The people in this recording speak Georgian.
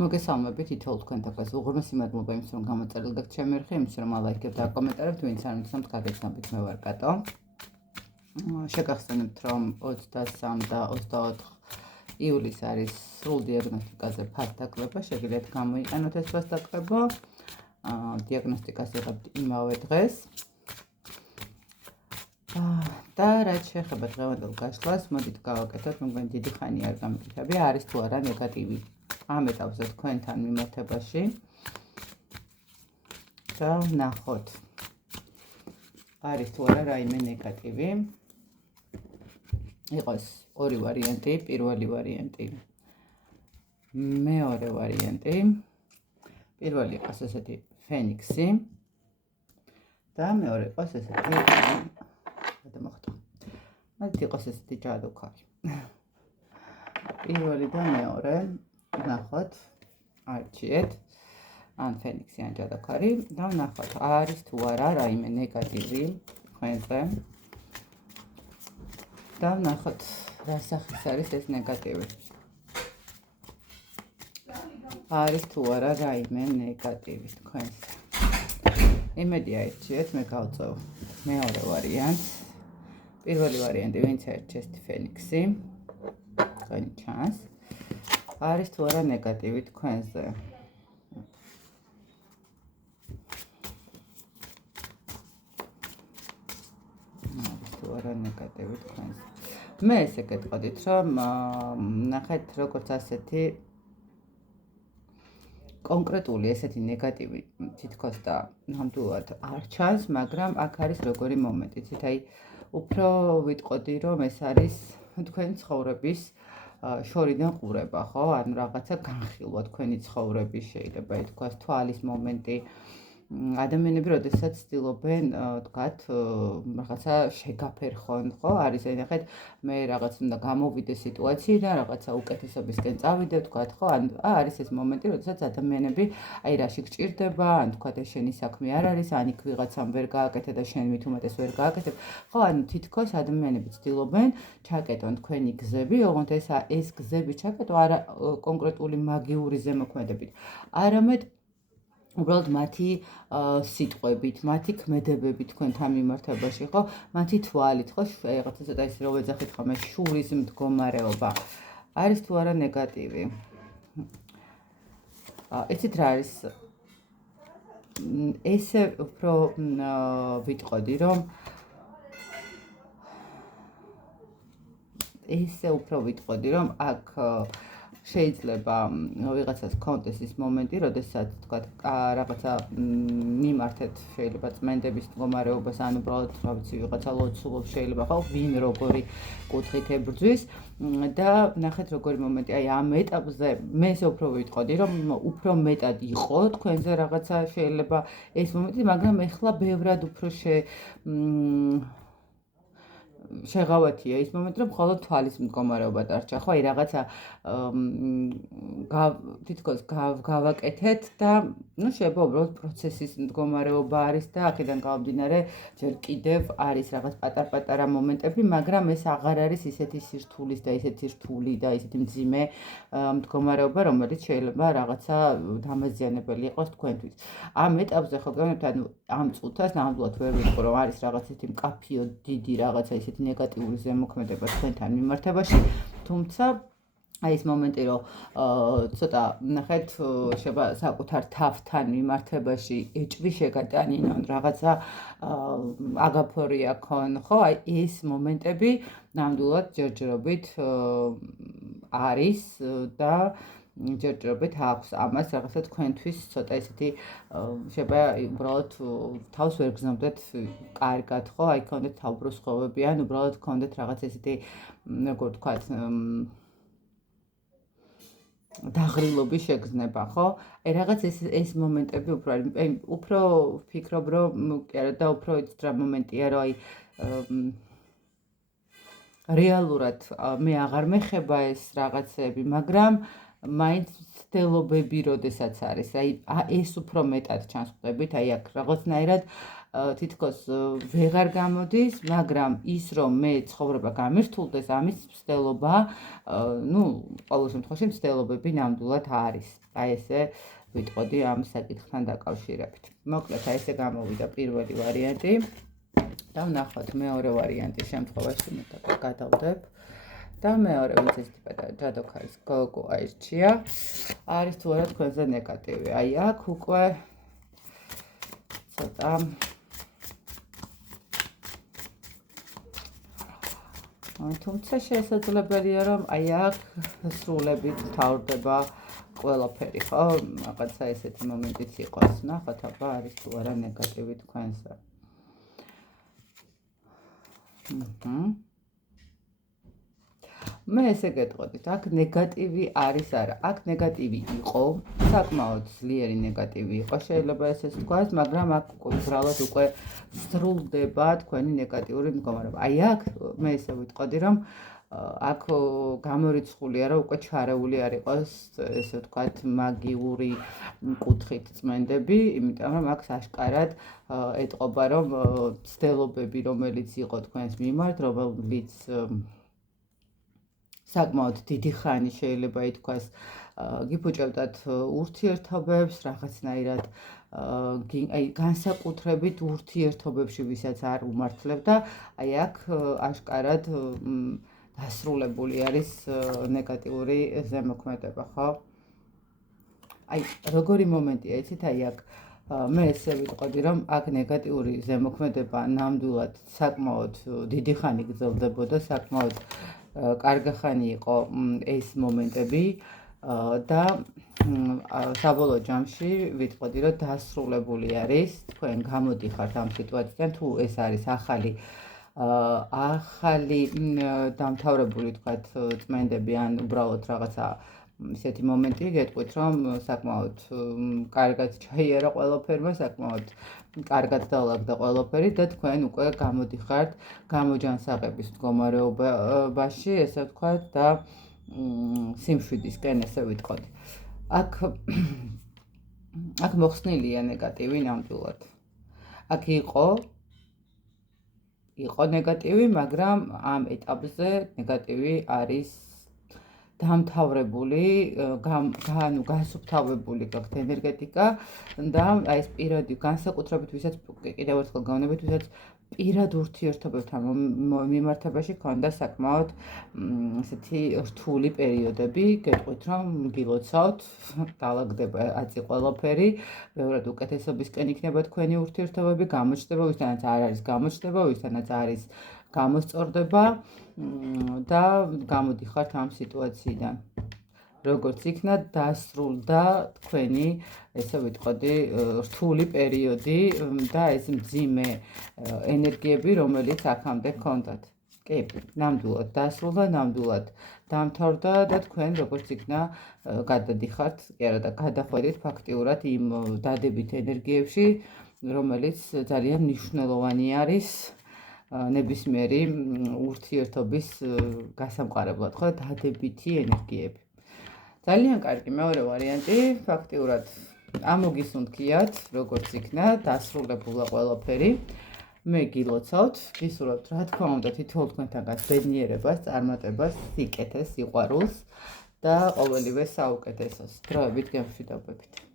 მოგესალმებით თითოეულ თქვენთან ხეს უღრმესი მადლობა იმის რომ გამოწერილ გაქვთ ჩემი რხი იმის რომ ლაიქებთ და კომენტარებთ ვინც არ მიცნობთ გაგეცნობით მე ვარ კატო შეგახსენებთ რომ 23 და 24 იulis არის სრულ დიაგნოსტიკაზე ფასდაკლება შეგიძლიათ გამოიყენოთ ეს ფასდაკლება დიაგნოსტიკას იღებთ იმავე დღეს და რაც შეეხება დღევანდელ გაშლას მოდით გავაკეთოთ მგონი დიდი ხანი არ გამიკეთებია არის თუ არა ნეგატივი ამ ეტაპზე თქვენთან მიმართებაში და ნახოთ არის თუ არა რაიმე ნეგატივი იყოს ორი ვარიანტი პირველი ვარიანტი მეორე ვარიანტი პირველი იყოს ესეთი ფენიქსი და მეორე იყოს ესეთი გადამოხტა მათ იყოს ესეთი ჯადოქარი პირველი და მეორე ნახოთ არჩიეთ ან ფენიქსი ან ჯადოქარი და ნახოთ არის თუ არა რაიმე ნეგატივი თქვენზე და ნახოთ რა სახის არის ეს ნეგატივი არის თუ არა რაიმე ნეგატივი თქვენზე იმედი აირჩიეთ მე გავწევ მეორე ვარიანტს პირველი ვარიანტი ვინც აირჩიეს ფენიქსი თქვენი ჩანს არის თუ არა ნეგატივი თქვენზე არის თუ არა ნეგატივი თქვენზე მე ესე გეტყოდით რომ ნახეთ როგორც ასეთი კონკრეტული ესეთი ნეგატივი თითქოს და ნამდვილად არ ჩანს მაგრამ აქ არის როგორი მომენტი იცით აი უფრო ვიტყოდი რომ ეს არის თქვენი ცხოვრების შორიდან ყურება, ხო? ანუ რაღაცა განხილვა თქვენი ცხოვრების შეიძლება ითქვას თვალის მომენტი. ადამიანები როდესაც ცდილობენ, თქვათ, რაღაცა შეგაფერხონ, ხო? არის აი ნახეთ, მე რაღაც უნდა გამოვიდე სიტუაციიდან, რაღაცა უკეთესობისკენ წავიდე, თქვათ, ხო? ან არის ეს მომენტი, როდესაც ადამიანები აი რაში გჭირდება, ან თქვათ ეს შენი საქმე არ არის, ან იქ ვიღაცამ ვერ გააკეთე და შენ მით უმეტეს ვერ გააკეთებ. ხო, ანუ თითქოს ადამიანები ცდილობენ ჩაკეტონ თქვენი გზები, ოღონდ ეს გზები ჩაკეტო არა კონკრეტული მაგიური ზემოქმედებით. არამედ უბრალოდ მათი სიტყვებით, მათი ქმედებებით თქვენთან მიმართებაში, ხო? მათი თვალით, ხო? რაღაცა ცოტა ისე რომ ეძახით ხომ ეს შურის მდგომარეობა. არის თუ არა ნეგატივი? იცით რა არის? ესე უფრო ვიტყოდი, რომ აქ შეიძლება ვიღაცას კონტეს ის მომენტი, როდესაც თქვათ რაღაცა მიმართეთ შეიძლება წმენდების მდგომარეობას, ან უბრალოდ რა ვიცი ვიღაცა ლოცულობს შეიძლება ხო ვინ როგორი კუთხით ებრძვის და ნახეთ როგორი მომენტი აი ამ ეტაპზე მე ესე უფრო ვიტყოდი რომ უფრო მეტად იყო თქვენზე რაღაცა შეიძლება ეს მომენტი მაგრამ ეხლა ბევრად უფრო შეღავათია ის მომენტი რომ მხოლოდ თვალის მდგომარეობა დარჩა ხო აი რაღაცა თითქოს გავაკეთეთ და ნუ შეიძლება უბრალოდ პროცესის მდგომარეობა არის და აქედან გამომდინარე ჯერ კიდევ არის რაღაც პატარ-პატარა მომენტები მაგრამ ეს აღარ არის ისეთი სირთულის და ისეთი რთული და ისეთი მძიმე მდგომარეობა რომელიც შეიძლება რაღაცა დამაზიანებელი იყოს თქვენთვის ამ ეტაპზე ხო გეუბნებთ ანუ ამ წუთას ნამდვილად ვერ ვიტყვი რომ არის რაღაც ისეთი მკაფიო დიდი რაღაცა ისეთი ნეგატიური ზემოქმედება თქვენთან მიმართებაში, თუმცა აი ეს მომენტი რომ ცოტა ნახეთ შეიძლება საკუთარ თავთან მიმართებაში ეჭვი შეგატანინონ რაღაცა აგაფორია ქონ, ხო? აი ეს მომენტები ნამდვილად ჯერჯერობით არის და ჯერჯერობით აქვს ამას რაღაცა თქვენთვის ცოტა ესეთი შეიძლება უბრალოდ თავს ვერ გზნობდეთ კარგად ხო აი გქონდეთ თავბრუსხოვები ან უბრალოდ გქონდეთ რაღაც ესეთი როგორ ვთქვათ დაღრილობის შეგრძნება ხო აი რაღაც ეს მომენტები უფრო ვფიქრობ რომ კი არა და უფრო ის რა მომენტია რომ აი რეალურად მე აღარ მეხება ეს რაღაცები მაგრამ მაინც ცდილობები როდესაც არის აი ეს უფრო მეტად ჩანს ხვდებით აი აქ რაღაცნაირად თითქოს ვეღარ გამოდის მაგრამ ის რომ მე ცხოვრება გამირთულდეს ამის ცდილობა ნუ ყოველ შემთხვევაში ცდილობები ნამდვილად არის აი ესე ვიტყოდი ამ საკითხთან დაკავშირებით. მოკლედ აი ესე გამოვიდა პირველი ვარიანტი და ვნახოთ მეორე ვარიანტის შემთხვევაში მეტად გადავდებ. და მეორე ვინც ეს ტიპა ჯადოქარის გოგო აირჩია, არის თუ არა თქვენზე ნეგატივი. აი აქ უკვე ცოტა თუმცა შესაძლებელია რომ აი აქ სრულებით თავდება ყველაფერი, ხო? რაღაცა ესეთი მომენტიც იყოს. ნახოთ აბა არის თუ არა ნეგატივი თქვენზე. მე ესე გეტყოდით, აქ ნეგატივი არის არა, აქ ნეგატივი იყო, საკმაოდ ძლიერი ნეგატივი იყო, შეიძლება ესეც თქვას, მაგრამ აქ უბრალოდ უკვე სრულდება თქვენი ნეგატიური მდგომარეობა. აი აქ მე ესე ვიტყოდი, რომ აქ გამორიცხულია, რომ უკვე ჩარეული არ იყოს, ესე ვთქვათ, მაგიური კუთხით წმენდები, იმიტომ რომ აქ აშკარად ეტყობა, რომ ცდილობები, რომელიც იყო თქვენს მიმართ, რომელიც საკმაოდ დიდი ხანი შეიძლება ითქვას, გიფუჭებდათ ურთიერთობებს, რაღაცნაირად აი განსაკუთრებით ურთიერთობებში, ვისაც არ უმართლებდა, აი აქ აშკარად დასრულებული არის ნეგატიური ზემოქმედება, ხო? აი როგორი მომენტია, იცით, აი აქ მე ესე ვიტყოდი, რომ აქ ნეგატიური ზემოქმედება ნამდვილად საკმაოდ დიდი ხანი გრძელდებოდა, საკმაოდ კარგი ხანი იყო ეს მომენტები და საბოლოო ჯამში ვიტყოდი, რომ დასრულებული არის, თქვენ გამოდიხართ ამ სიტუაციიდან, თუ ეს არის ახალი დამთავრებული, თქვათ, წმენდები ან უბრალოდ რაღაცა ისეთი მომენტი, გეტყვით, რომ საკმაოდ კარგად ჩაიარა ყველაფერმა, საკმაოდ კარგად დაალაგდა ყველაფერი და თქვენ უკვე გამოდიხართ გამოჯანსაღების მდგომარეობაში, ესე ვთქვათ, და სიმშვიდისკენ, ესე ვიტყოდი. აქ მოხსნილია ნეგატივი ნამდვილად. აქ იყო ნეგატივი, მაგრამ ამ ეტაპზე ნეგატივი არის დამთავრებული, გასუფთავებული გაქვთ ენერგეტიკა და აი ეს პირადი განსაკუთრებით, ვისაც კიდევ ერთხელ გავნებით, ვისაც პირად ურთიერთობებთან მიმართებაში ქონდა საკმაოდ ესეთი რთული პერიოდები, გეტყვით, რომ გილოცავთ, დაალაგდება აწი ყველაფერი, ბევრად უკეთესობისკენ იქნება თქვენი ურთიერთობები, გამოჩნდება, ვისთანაც არ არის გამოჩნდება, ვისთანაც არის გამოსწორდება და გამოდიხართ ამ სიტუაციიდან. როგორც იქნა დასრულდა თქვენი, ესე ვიტყოდი, რთული პერიოდი და ეს მძიმე ენერგიები, რომელიც აქამდე ჰქონდათ. კი, ნამდვილად დასრულდა, ნამდვილად დამთავრდა და თქვენ როგორც იქნა გადადიხართ, კი არა და გადახვედით ფაქტიურად იმ დადებით ენერგიებში, რომელიც ძალიან მნიშვნელოვანი არის ნებისმიერი ურთიერთობის გასამყარებლად, ხო, დადებითი ენერგიები. ძალიან კარგი, მეორე ვარიანტი, ფაქტიურად ამოგისუნთქიათ, როგორც იქნა, დასრულებულა ყველაფერი. მე გილოცავთ, გისურვებთ, რა თქმა უნდა, თითოეულ თქვენთანგანს ბედნიერებას, წარმატებას, სიკეთეს, სიყვარულს და ყოველივე საუკეთესოს. დროებით გემშვიდობებით.